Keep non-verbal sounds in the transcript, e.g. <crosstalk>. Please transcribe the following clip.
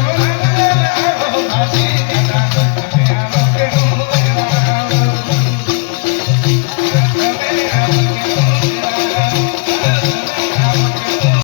Yeah. <laughs>